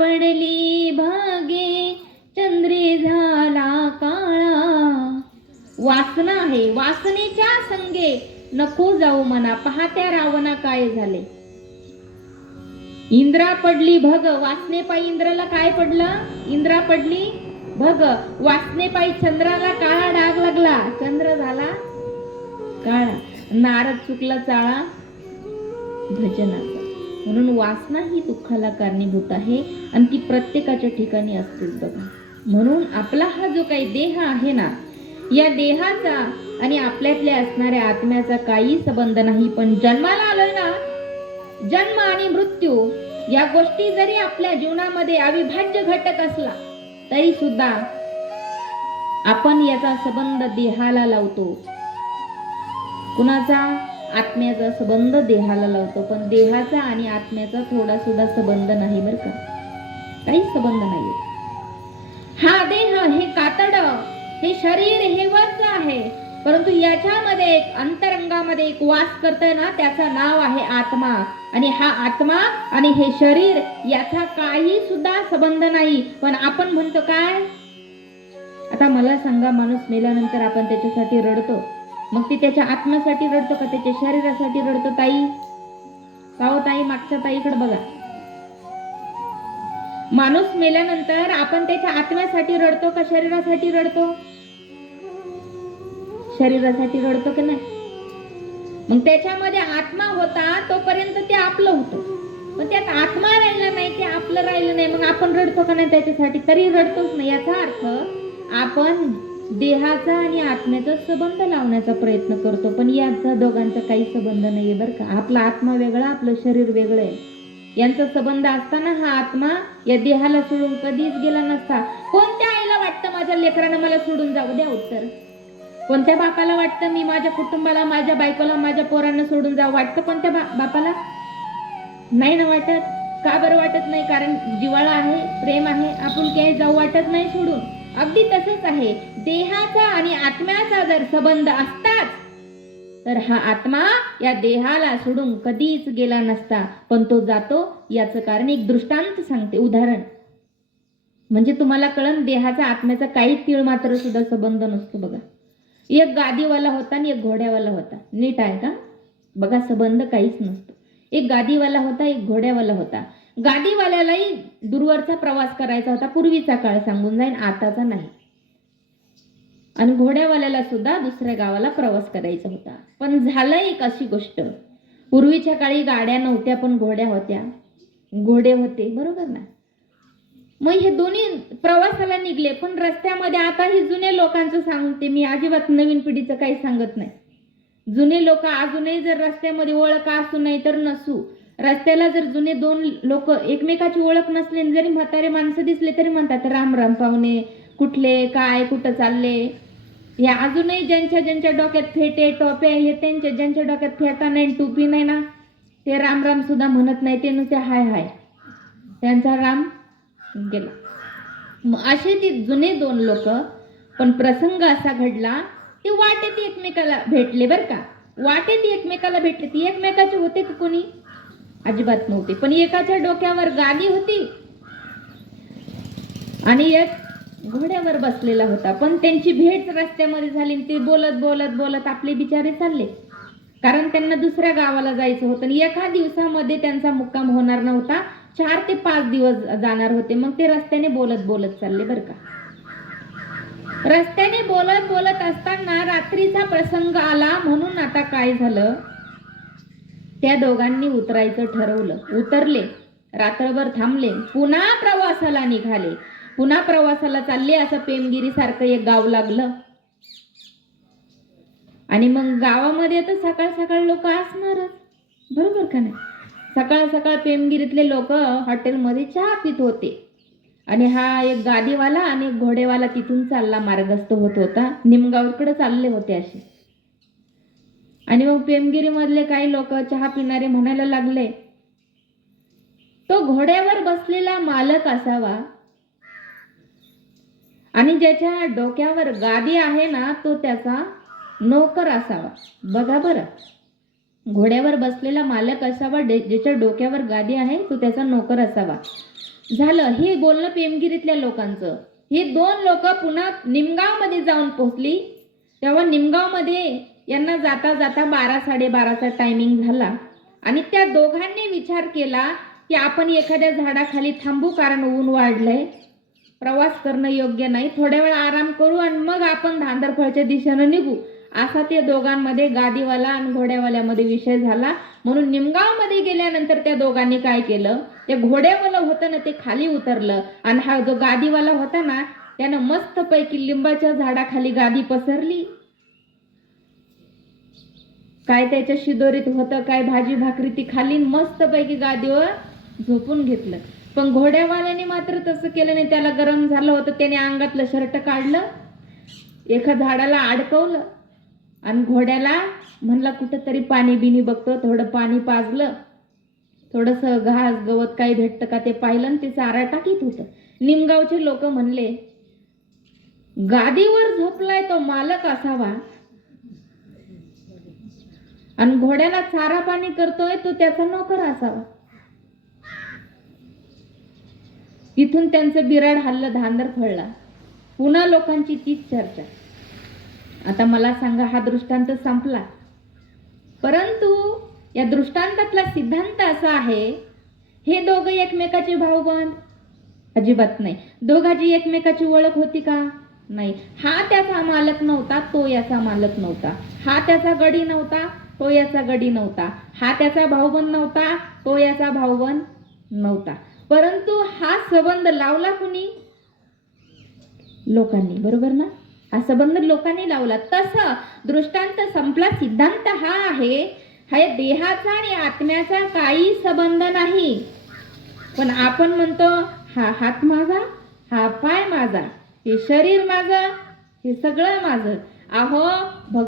पडली भागे चंद्रे झाला काळा. वासना आहे वासनेच्या संगे नको जाऊ मना पाहत्या रावणा काय झाले. इंद्रा पडली भग वासने पायी इंद्राला काय पडलं? इंद्रा पडली भग वासने पायी चंद्राला काळा डाग लागला. चंद्र झाला काळा. नारद चुकला चाळा. भजनाचा. म्हणून वासना ही दुःखाला कारणीभूत आहे आणि ती प्रत्येकाच्या ठिकाणी असतेच बघा. म्हणून आपला हा जो काही देह आहे ना या देहाचा आणि आपल्यातल्या असणाऱ्या आत्म्याचा काही संबंध नाही. पण जन्माला आलोय ना जन्म आणि मृत्यू या गोष्टी जरी आपल्या जीवनामध्ये अविभाज्य घटक असला तरी सुद्धा आपण याचा संबंध देहाला लावतो. कुणाचा? आत्म्याचा संबंध देहाला लावतो पण देहाचा आणि आत्म्याचा थोडा सुद्धा संबंध नाही बरं का? काही संबंध नाही हा देह हे कातड हे शरीर हे वरच आहे परंतु याच्यामध्ये एक अंतरंगामध्ये एक वास करतोय ना त्याचं नाव आहे आत्मा. आणि हा आत्मा आणि हे शरीर याचा काही सुद्धा संबंध नाही. पण आपण म्हणतो काय? आता मला सांगा माणूस मेल्यानंतर आपण त्याच्यासाठी रडतो. मग ती त्याच्या आत्म्यासाठी रडतो का? त्याच्या शरीरासाठी रडतो ताई? काहो ताई? मागच्या ताईकडे बघा. माणूस मेल्यानंतर आपण त्याच्या आत्म्यासाठी रडतो का? शरीरासाठी रडतो? शरीरासाठी रडतो की नाही? मग त्याच्यामध्ये आत्मा होता तोपर्यंत ते आपलं होतं. पण त्यात आत्मा राहिला नाही ते आपलं राहिलं नाही. मग आपण रडतो का नाही त्याच्यासाठी? तरी रडतोच नाही याचा अर्थ आपण देहाचा आणि आत्म्याचा संबंध लावण्याचा प्रयत्न करतो पण याचा दोघांचा काही संबंध नाहीये बरं का. आपला आत्मा वेगळा आपलं शरीर वेगळं आहे. यांचा संबंध असताना हा आत्मा या देहाला सोडून कधीच गेला नसता. कोणत्या आईला वाटतं माझ्या लेकरानं मला सोडून जाऊ? द्या उत्तर. कोणत्या बापाला वाटतं मी माझ्या कुटुंबाला माझ्या बायकोला माझ्या पोरांना सोडून जाऊ? वाटतं कोणत्या बा- बापाला? नाही ना वाटत. का बरं वाटत नाही? कारण जिवाळा आहे प्रेम आहे. आपण काही जाऊ वाटत नाही सोडून. अगदी तसंच आहे. देहाचा आणि आत्म्याचा जर संबंध असताच तर हा आत्मा या देहाला सोडून कधीच गेला नसता पण तो जातो याचं कारण एक दृष्टांत सांगते. उदाहरण म्हणजे तुम्हाला कळन देहाचा आत्म्याचा काही तीळ मात्र सुद्धा संबंध नसतो बघा. एक गादीवाला होता आणि एक घोड्यावाला होता. नीट आहे का? बघा संबंध काहीच नसतो. एक गादीवाला होता एक घोड्यावाला होता. गादीवाल्यालाही दूरवरचा प्रवास करायचा होता. पूर्वीचा काळ सांगून जाईन आताचा नाही. आणि घोड्यावाल्याला सुद्धा दुसऱ्या गावाला प्रवास करायचा होता. पण झालं एक अशी गोष्ट. पूर्वीच्या काळी गाड्या नव्हत्या पण घोड्या होत्या. घोडे होते बरोबर ना? मग हे दोन्ही प्रवासाला निघले पण रस्त्यामध्ये आता ही जुन्या लोकांचं सांगते मी अजिबात नवीन पिढीचं काही सांगत नाही. जुने लोक अजूनही जर रस्त्यामध्ये ओळख असू नाही तर नसू रस्त्याला जर जुने दोन लोक एकमेकाची ओळख नसले आणि जरी म्हातारे माणसं दिसले तरी म्हणतात राम राम पाहुणे कुठले काय कुठं चालले? हे अजूनही ज्यांच्या ज्यांच्या डोक्यात फेटे टोप्या हे त्यांच्या ज्यांच्या डोक्यात फेटा नाही टोपी नाही ना ते राम राम सुद्धा म्हणत नाही ते नुसते हाय हाय. त्यांचा राम गेला. मग असे ते जुने दोन लोक पण प्रसंग असा घडला ते वाटेत एकमेकाला भेटले बर का. वाटेत एकमेकाला भेटले ती एकमेकाचे होते का कोणी? अजिबात नव्हती. पण एकाच्या डोक्यावर गादी होती. आणि एक घोड्यावर बसलेला होता. पण त्यांची भेट रस्त्यामध्ये झाली. ते बोलत बोलत बोलत आपले बिचारे चालले. कारण त्यांना दुसऱ्या गावाला जायचं होतं. आणि एका दिवसामध्ये त्यांचा मुक्काम होणार नव्हता. चार ते पाच दिवस जाणार होते. मग ते रस्त्याने बोलत बोलत चालले बरं का. रस्त्याने बोलत बोलत असताना रात्रीचा प्रसंग आला. म्हणून आता काय झालं? त्या दोघांनी उतरायचं ठरवलं. उतरले रात्रभर थांबले पुन्हा प्रवासाला निघाले. पुन्हा प्रवासाला चालले असं पेमगिरी सारखं एक गाव लागलं. आणि मग गावामध्ये तर सकाळ सकाळ लोक असणारच. बरोबर का नाही? सकाळ सकाळ पेमगिरीतले लोक हॉटेलमध्ये चहा पित होते. आणि हा एक गादीवाला आणि घोडेवाला तिथून चालला मार्गस्थ होत होता. निमगावकडे चालले होते असे. आणि मग पेमगिरीमधले काही लोक चहा पिणारे म्हणायला लागले तो घोड्यावर बसलेला मालक असावा. आणि ज्याच्या डोक्यावर गादी आहे ना तो त्याचा नोकर असावा. बघा बरं. घोड्यावर बसलेला मालक असावा ज्याच्या डोक्यावर गादी आहे तो त्याचा नोकर असावा. झालं. हे बोलणं पेमगिरीतल्या लोकांचं. हे दोन लोक पुन्हा निमगावमध्ये जाऊन पोहोचली. तेव्हा निमगावमध्ये यांना जाता जाता बारा साडेबाराचा टायमिंग झाला. आणि त्या दोघांनी विचार केला की आपण एखाद्या झाडाखाली थांबू कारण ऊन वाढलंय. प्रवास करणं योग्य नाही. थोड्या वेळ आराम करू आणि मग आपण धांदरफळच्या दिशेनं निघू. असा त्या दोघांमध्ये गादीवाला आणि घोड्यावाल्यामध्ये विषय झाला. म्हणून निमगावमध्ये गेल्यानंतर त्या दोघांनी काय केलं? ते घोड्यावाला होतं ना ते खाली उतरलं. आणि हा जो गादीवाला होता ना त्यानं मस्तपैकी लिंबाच्या झाडाखाली गादी पसरली. काय त्याच्या शिदोरीत होतं काय भाजी भाकरी ती खाली मस्तपैकी गादीवर झोपून घेतलं. पण घोड्यावाल्याने मात्र तसं केलं नाही त्याला गरम झालं होतं त्याने अंगातलं शर्ट काढलं एका झाडाला अडकवलं आणि घोड्याला म्हणला कुठंतरी पाणी बिनी बघतो थोडं पाणी पाजलं थोडंसं घास गवत काही भेटतं का ते पाहिलं आणि ते चारा टाकीत होतं. निमगावचे लोक म्हणले गादीवर झोपलाय तो मालक असावा आणि घोड्याला चारा पाणी करतोय तो त्याचा नोकर असावा. तिथून त्यांचं बिराड हल्लं धांदर फळला पुन्हा लोकांची तीच चर्चा. आता मला सांगा हा दृष्टांत संपला. परंतु या दृष्टांतातला सिद्धांत असा आहे हे दोघं एकमेकाचे भाऊबंद? अजिबात नाही. दोघाची एकमेकाची ओळख होती का? नाही. हा त्याचा मालक नव्हता तो याचा मालक नव्हता. हा त्याचा गडी नव्हता तो याचा गडी नव्हता. हा त्याचा भाऊबंद नव्हता तो याचा भाऊबंद नव्हता. परंतु हा संबंध लावला कुणी? लोकांनी बरोबर ना? हा संबंध लोकांनी लावला. तसं दृष्टांत संपला सिद्धांत हा आहे हे देहाचा आणि आत्म्याचा काही संबंध नाही. पण आपण म्हणतो हा हात माझा हा पाय माझा हे शरीर माझं हे सगळं माझं. अहो भग